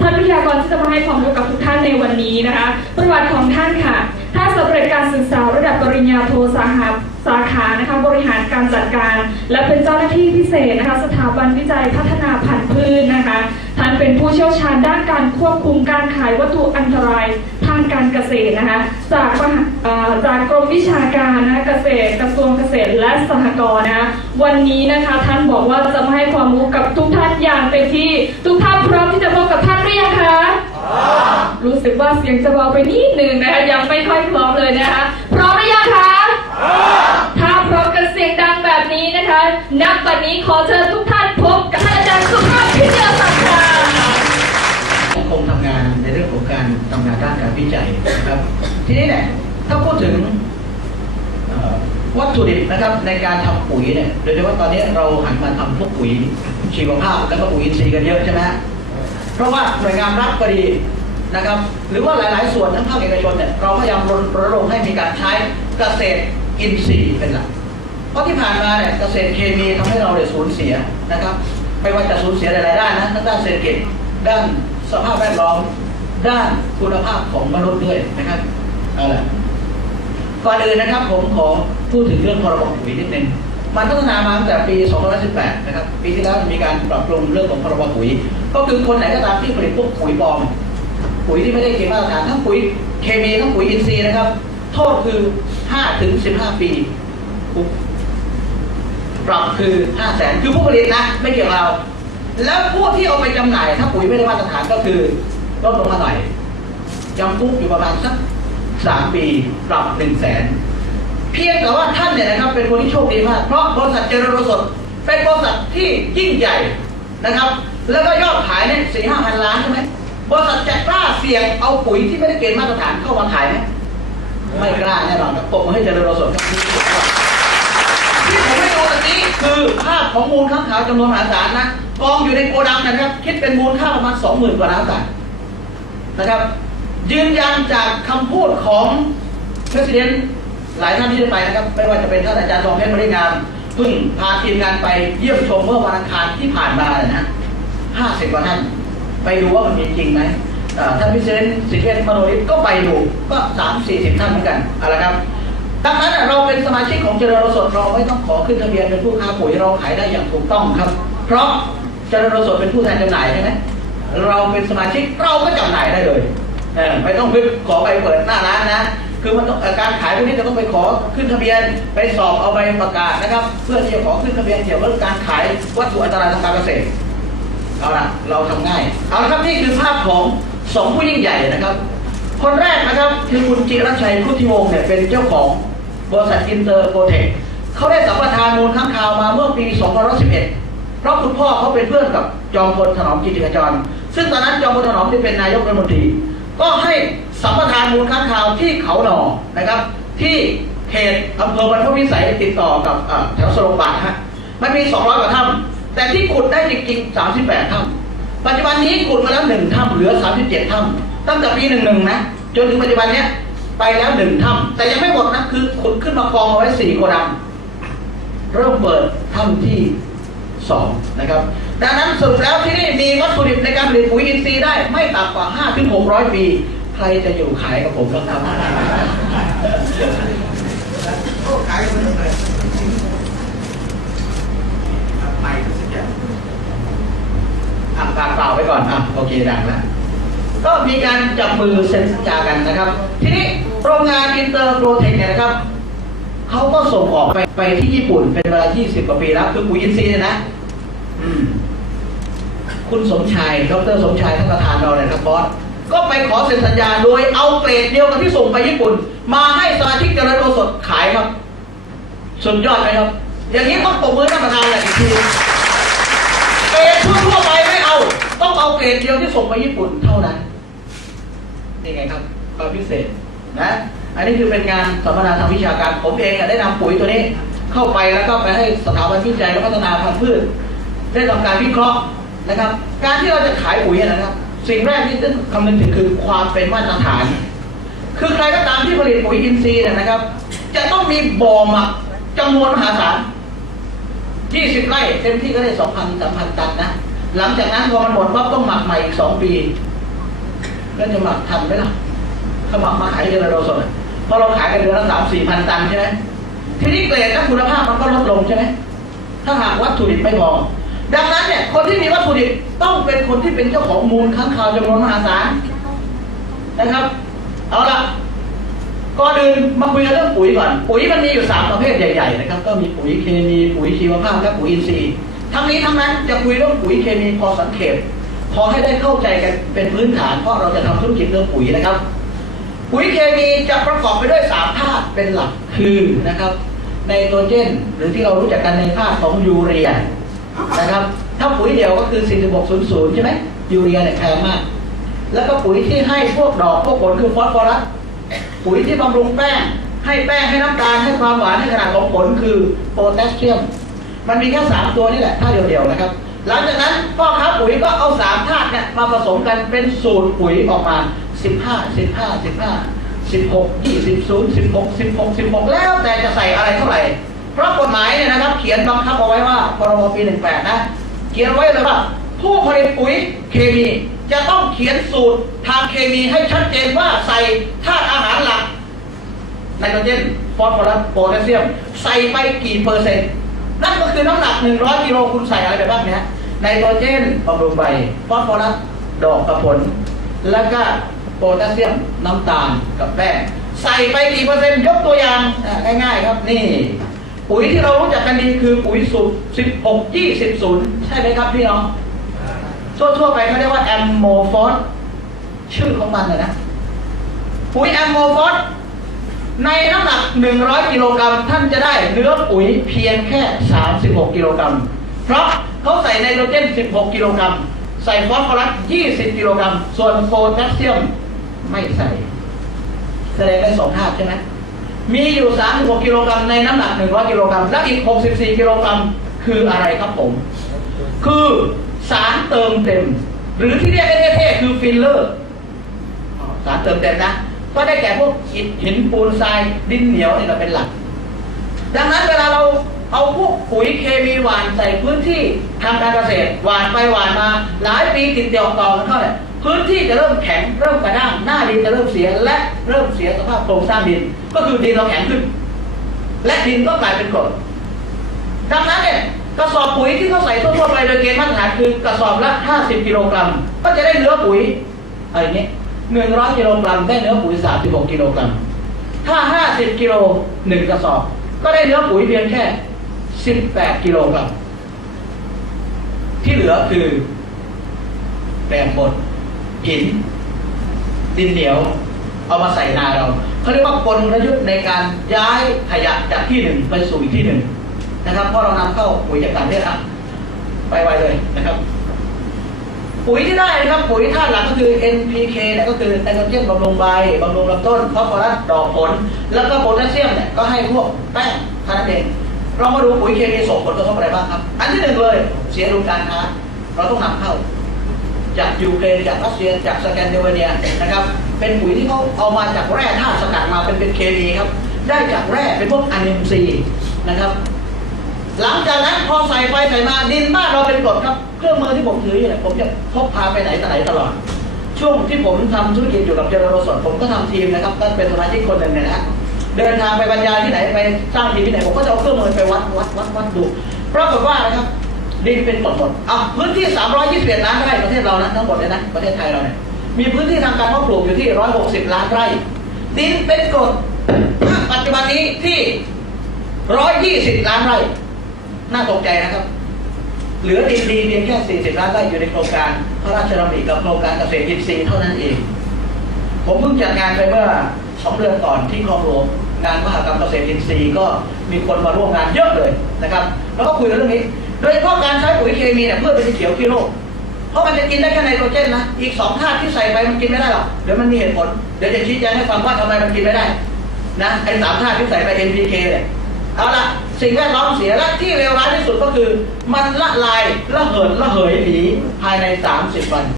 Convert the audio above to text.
ท่านวิทยากรที่จะมาให้ความรู้กับทุกท่านในวันนี้นะคะ ประวัติของท่านค่ะ ท่านสำเร็จการศึกษาระดับปริญญาโทสาขาสาขานะคะบริหารการจัดการ และเป็นเจ้าหน้าที่พิเศษนะคะสถาบันวิจัยพัฒนาพันธุ์พืชนะคะ ท่านเป็นผู้เชี่ยวชาญด้านการควบคุมการขายวัตถุอันตรายทางการเกษตรนะคะจากาจากกรมวิชาการนะคะเกษตรกระทรวงเกษตรและสหกรณ์นะคะวันนี้นะคะท่านบอกว่าจะมาให้ความรู้กับทุกท่านอย่างเต็มที่ทุกท่านพร้อมที่จะพบกับท่าน รู้สึกว่าเสียงจะเบาไปนิดนึงนะคะยังไม่ค่อยพร้อมเลยนะคะพร้อมหรือยังคะถ้าพร้อมกันเสียงดังแบบนี้นะคะนับบัดนี้ขอเชิญทุกท่านพบกับอาจารย์สุภาพพิเศษศักดิ์ค่ะคงทำงานในเรื่องของการทำงานด้านการวิจัยนะครับทีนี้เนี่ยถ้าพูดถึงวัตถุดิบนะครับในการทำปุ๋ยเนี่ยโดยเฉพาะตอนนี้เราหันมาทำพวกปุ๋ยชีวภาพแล้วก็ปุ๋ยอินทรีย์กันเยอะใช่ไหม เพราะว่าหน่วยงานรัฐก็ดีนะครับ หรือว่าหลาย ๆ ส่วนทั้งภาคเอกชนเนี่ยเราพยายามรณรงค์ให้มีการใช้เกษตรอินทรีย์เป็นหลักเพราะที่ผ่านมาเนี่ยเกษตรเคมีทำให้เราเนี่ยสูญเสียนะครับ ไม่ว่าจะสูญเสียหลายๆด้านนะทั้งด้านเศรษฐกิจด้านสภาพแวดล้อมด้านคุณภาพของมนุษย์ด้วยนะครับเอาละก่อนอื่นนะครับผมขอพูดถึงเรื่องพรบปุ๋ยนิดนึง มันพัฒนามาตั้งแต่ปี2518 นะครับ ปีที่แล้วมีการปรับปรุงเรื่องของพรบปุ๋ย ก็คือคนไหนก็ตามที่ผลิตพวกปุ๋ยปลอม ปุ๋ยที่ไม่ได้เกณฑ์มาตรฐานทั้งปุ๋ยเคมีทั้งปุ๋ยอินทรีย์นะครับ โทษคือ 5 ถึง 15 ปีปรับคือ5 0 0แสนคือผู้ผลิตนะ ไม่เกี่ยวเรา แล้วผู้ที่เอาไปจำหน่าย ถ้าปุ๋ยไม่ได้มาตรฐานก็คือลดลงมาหน่อยจำคุกอยู่ประมาณสักสามปี ปรับ1 0 0 0 0แสน เพียงแต่ว่าท่านเนี่ยนะครับเป็นคนที่โชคดีมากเพราะบริษัทเจริญโรสดเป็นบริษัทที่ยิ่งใหญ่นะครับ แล้วก็ยอดขายเนี่ยสี่ห้าพันล้านใช่ไหมบริษัทจะกล้าเสี่ยงเอาปุ๋ยที่ไม่ได้เกณฑ์มาตรฐานเข้ามาขายไหมไม่กล้าแน่นอนครับตบมือให้เจริญโรสดครับที่ผมให้ดูตะกี้คือภาพของมูลค้างคาวจำนวนมหาศาลนะกองอยู่ในโกดังนะครับ คิดเป็นมูลค่าประมาณสองหมื่นกว่าล้านบาทนะครับ ยืนยันจากคำพูดของประธาน หลายท่านที่ได้ไปนะครับ ไม่ว่าจะเป็นท่านอาจารย์ทองเพชรบริงามเพิ่งพาทีมงานไปเยี่ยมชมเมื่อวันอังคารที่ผ่านมาเลยนะห้าสิบกว่าท่าน ไปดูว่ามันมีจริงไหมท่านพิเศษสิทธิเวชมโนริศก็ไปดูก็สามสี่สิบท่านเหมือนกันเอาละครับดังนั้นเราเป็นสมาชิกของเจริญรสดเราไม่ต้องขอขึ้นทะเบียนเป็นผู้ค้าปุ๋ยเราขายได้อย่างถูกต้องครับ เพราะเจริญรสดเป็นผู้แทนจำหน่ายใช่ไหมเราเป็นสมาชิกเราก็จำหน่ายได้เลยไม่ต้องไปขอไปเปิดหน้าร้านนะ คือมันต้องการขายพวกนี้จะต้องไปขอขึ้นทะเบียน ไปสอบเอาใบประกาศนะครับ เพื่อที่จะขอขึ้นทะเบียนเกี่ยวกับการขายวัตถุอันตรายทางการเกษตรเอาละเราทำง่าย เอาละครับนี่คือภาพของสองผู้ยิ่งใหญ่นะครับ คนแรกนะครับคือคุณจิรชัยพุทธิวงศ์เนี่ยเป็นเจ้าของบริษัทอินเตอร์โปรเทคเขาได้สัมปทานมูลค้างคาวมาเมื่อปี 2511 เพราะคุณพ่อเขาเป็นเพื่อนกับจอมพลถนอมกิติขจร ซึ่งตอนนั้นจอมพลถนอมที่เป็นนายกรัฐมนตรี ก็ให้สัมปทานมูลค้างคาวที่เขาหนอนะครับ ที่เขตอำเภอบรรพวิสัยติดต่อกับแถวสโลบาทฮะมันมี 200 กว่าถ้ำแต่ที่ขุดได้จริงๆ38ถ้ำปัจจุบันนี้ขุดมาแล้วหนึ่งถ้ำเหลือ 37ถ้ำตั้งแต่ปีหนึ่งหนึ่งนะจนถึงปัจจุบันเนี้ยไปแล้วหนึ่งถ้ำแต่ยังไม่หมดนะคือขุดขึ้นมากองเอาไว้สี่โกดังเริ่มเปิดถ้ำที่ สองนะครับดังนั้นสรุปแล้วที่นี่มีวัตถุดิบในการผลิตปุ๋ยอินทรีย์ได้ไม่ต่ำกว่า5ถึง600 ปี ใครจะอยู่ขายกับผมบ้างครับขายกันเลยไปสักอย่างอะปากเปล่าไว้ก่อนอะโอเคดังแล้วก็มีการจับมือเซ็นสัญญากันนะครับ ทีนี้โรงงานอินเตอร์โปรเทคเนี่ยนะครับ เขาก็ส่งออกไปไปที่ญี่ปุ่นเป็นเวลา20กว่าปีแล้วคือปุ๋ยอินทรีย์เนี่ยนะคุณสมชายดรสมชายท่านประธานเราเนี่ยครับบอสก็ไปขอเซ็นสัญญาโดยเอาเกรดเดียวกับที่ส่งไปญี่ปุ่น มาให้สมาชิกเจริญโอสถขายครับสุดยอดไหมครับ อย่างนี้ต้องปรบมือท่านประธานแหละอีกทีเกรดทั่วไปไม่เอา ต้องเอาเกรดเดียวที่ส่งไปญี่ปุ่นเท่านั้นนี่ไงครับความพิเศษนะ อันนี้คือเป็นงานสัมมนาทางวิชาการ ผมเองได้นำปุ๋ยตัวนี้เข้าไปแล้วก็ไปให้สถาบันวิจัยและพัฒนาพันธุ์พืช ได้ทำการวิเคราะห์นะครับ การที่เราจะขายปุ๋ยนะครับ สิ่งแรกที่ต้องคำนึงถึงคือความเป็นมาตรฐาน คือใครก็ตามที่ผลิตปุ๋ยอินทรีย์เนี่ยนะครับ จะต้องมีบ่อหมักจำนวนมหาศาล20ไร่เต็มที่ก็ได้ 2,000 3,000 ตันนะ หลังจากนั้นพอมันหมดปั๊บต้องหมักใหม่อีกสองปี แล้วจะหมักทันไหมล่ะถ้าหมักมาขายเดือนละโดสดอะ เพราะเราขายกันเดือนละสามสี่พันตันใช่ไหมทีนี้เกรดและคุณภาพมันก็ลดลงใช่ไหมถ้าหากวัตถุดิบไม่พอดังนั้นเนี่ยคนที่มีวัตถุดิบต้องเป็นคนที่เป็นเจ้าของมูลค้างคาวจำนวนมหาศาลนะครับ เอาละก่อนอื่นมาคุยกันเรื่องปุ๋ยก่อนปุ๋ยมันมีอยู่สามประเภทใหญ่ๆนะครับ ก็มีปุ๋ยเคมีปุ๋ยชีวภาพและปุ๋ยอินทรีย์ทั้งนี้ทั้งนั้นจะคุยเรื่องปุ๋ยเคมีพอสังเกตพอให้ได้เข้าใจกันเป็นพื้นฐานเพราะเราจะทำธุรกิจเรื่องปุ๋ยนะครับ ปุ๋ยเคมีจะประกอบไปด้วยสามธาตุเป็นหลักคือนะครับไนโตรเจนหรือที่เรารู้จักกันในธาตุของยูเรียนะครับ ถ้าปุ๋ยเดียวก็คือ 4600 ใช่ไหมยูเรียเนี่ยแพงมาก แล้วก็ปุ๋ยที่ให้พวกดอกพวกผลคือฟอสฟอรัสปุ๋ยที่บำรุงแป้ง ให้แป้งให้น้ำตาลให้ความหวานให้ขนาดของผลคือโพแทสเซียม มันมีแค่สามตัวนี่แหละธาตุเดียวๆนะครับ หลังจากนั้นพ่อค้าปุ๋ยก็เอาสามธาตุเนี่ยมาผสมกันเป็นสูตรปุ๋ยออกมา 15 15 15 16 20 0 16 16 16แล้วแต่จะใส่อะไรเท่าไหร่เพราะกฎหมายเนี่ยนะครับ เขียนบังคับเอาไว้ว่าพรบปี18นะ เขียนไว้เลยว่าผู้ผลิตปุ๋ยเคมีจะต้องเขียนสูตรทางเคมีให้ชัดเจนว่าใส่ธาตุอาหารหลักไนโตรเจนฟอสฟอรัสโพแทสเซียม ใส่ไปกี่เปอร์เซ็นต์ นั่นก็คือน้ำหนัก 100กิโลคุณใส่อะไรไปบ้างเนี่ยไนโตรเจนบำรุงใบฟอสฟอรัสดอกกระผล แล้วก็ โพแทสเซียมน้ำตาลกับแป้งใส่ไปกี่เปอร์เซ็นต์ยกตัวอย่างง่ายๆครับนี่ ปุ๋ยที่เรารู้จักกันดีคือปุ๋ยสูตร16 20 0ใช่ไหมครับพี่น้องทั่วๆไปเขาเรียกว่าแอมโมฟอสชื่อของมันนะนะปุ๋ยแอมโมฟอสในน้ำหนัก 100 กิโลกรัมท่านจะได้เนื้อปุ๋ยเพียงแค่ 36 กิโลกรัม เพราะเขาใส่ไนโตรเจน 16 กิโลกรัม ใส่ฟอสฟอรัส 20 กิโลกรัม ส่วนโพแทสเซียม ไม่ใส่ แสดงได้สองธาตุใช่ไหมมีอยู่36กิโลกรัมในน้ำหนัก100กิโลกรัมและอีก64กิโลกรัมคืออะไรครับผม คือสารเติมเต็ม หรือที่เรียกได้เท่ๆคือฟิลเลอร์สารเติมเต็มนะก็ได้แก่พวกอิฐหินปูนทรายดินเหนียวนี่เราเป็นหลัก ดังนั้นเวลาเราเอาพวกปุ๋ยเคมีหวานใส่พื้นที่ทางการเกษตรหวานไปหวานมา หลายปีติดเดียวต่อกันเข้าเนี่ พื้นที่จะเริ่มแข็งเริ่มกระด้างหน้าดินจะเริ่มเสียและเริ่มเสียสภาพโครงสร้างดิน ก็คือดินเราแข็งขึ้น และดินก็กลายเป็นกรดดังนั้นเนี่ยกระสอบปุ๋ยที่เขาใส่ทั่วไปโดยเกณฑ์มาตรฐานคือกระสอบละ50กิโลกรัมก็จะได้เนื้อปุ๋ยอะไรเนี้ย100กิโลกรัมได้เนื้อปุ๋ย36กิโลกรัมถ้า 50กิโลหนึ่งกระสอบ ก็ได้เนื้อปุ๋ยเพียงแค่ 18กิโลกรัมที่เหลือคือแปลงบด หิน ดินเหนียว เอามาใส่นาเราเขาเรียกว่ากลยุทธ์ในการย้ายขยะจากที่หนึ่งไปสู่อีกที่หนึ่งนะครับเพราะเรานำเข้าปุ๋ยจากต่างประเทศอะไปไวเลยนะครับ ปุ๋ยที่ได้นะครับ ปุ๋ยธาตุหลักก็คือ NPK นี่ยก็คือไนโตรเจนบำรุงใบบำรุงลำต้นฟอสฟอรัสดอกผล แล้วก็โพแทสเซียมเนี่ยก็ให้พวกแป้งท่านั้นเองเรามาดูปุ๋ยเคมีส่งผลกระทบอะไรบ้างครับ อันที่หนึ่งเลย เสียดุลการค้าเราต้องนำเข้า จากยูเครนจากรัสเซียจากสแกนดิเวเนียนะครับเป็นปุ๋ยที่เขาเอามาจากแร่ธาตุสกัดมาเป็นเป็นเคมีครับ ได้จากแร่เป็นพวกอะนิมซีนะครับ หลังจากนั้นพอใส่ไปใส่มาดินบ้านเราเป็นกรดครับ เครื่องมือที่ผมถืออยู่เนี่ยผมจะพกพาไปไหนต่อไหนตลอด ช่วงที่ผมทำธุรกิจอยู่กับเจริญโรสดผมก็ทำทีมนะครับก็เป็นสมาชิกคนหนึ่งเนี่ยนะฮะเดินทางไปบรรยายที่ไหนไปสร้างทีมที่ไหนผมก็จะเอาเครื่องมือไปวัดวัดวัดวัดดูปรากฏว่านะครับ ดินเป็นกรดหมดอะพื้นที่ 321ล้านไร่ประเทศเรานะทั้งหมดเลยนะประเทศไทยเราเนี่ยมีพื้นที่ทางการเพาะปลูกอยู่ที่ 160 ล้านไร่ ดินเป็นกรดปัจจุบันนี้ที่ 120 ล้านไร่ น่าตกใจนะครับ เหลือดินดีเพียงแค่ 40 ล้านไร่อยู่ในโครงการพระราชดำริกับโครงการเกษตรอินทรีย์เท่านั้นเอง ผมเพิ่งจัดงานไปเมื่อสองเดือนก่อนที่คลองหลวงงานมหกรรมเกษตรอินทรีย์ก็มีคนมาร่วมงานเยอะเลยนะครับ แล้วก็คุยเรื่องนี้ โดยเฉพาะการใช้ปุ๋ยเคมีเนี่ยเพื่อเป็นสีเขียวขี้โลกเพราะมันจะกินได้แค่ไนโตรเจนนะ อีกสองธาตุที่ใส่ไปมันกินไม่ได้หรอก เดี๋ยวมันมีเหตุผล เดี๋ยวจะชี้แจงให้ฟังว่าทำไมมันกินไม่ได้ นะ ไอ้สามธาตุที่ใส่ไป NPK เนี่ย เอาละสิ่งแวดล้อมเสียและที่เลวร้ายที่สุดก็คือ มันละลายละเหิดละเหยหนีภายใน 30 วัน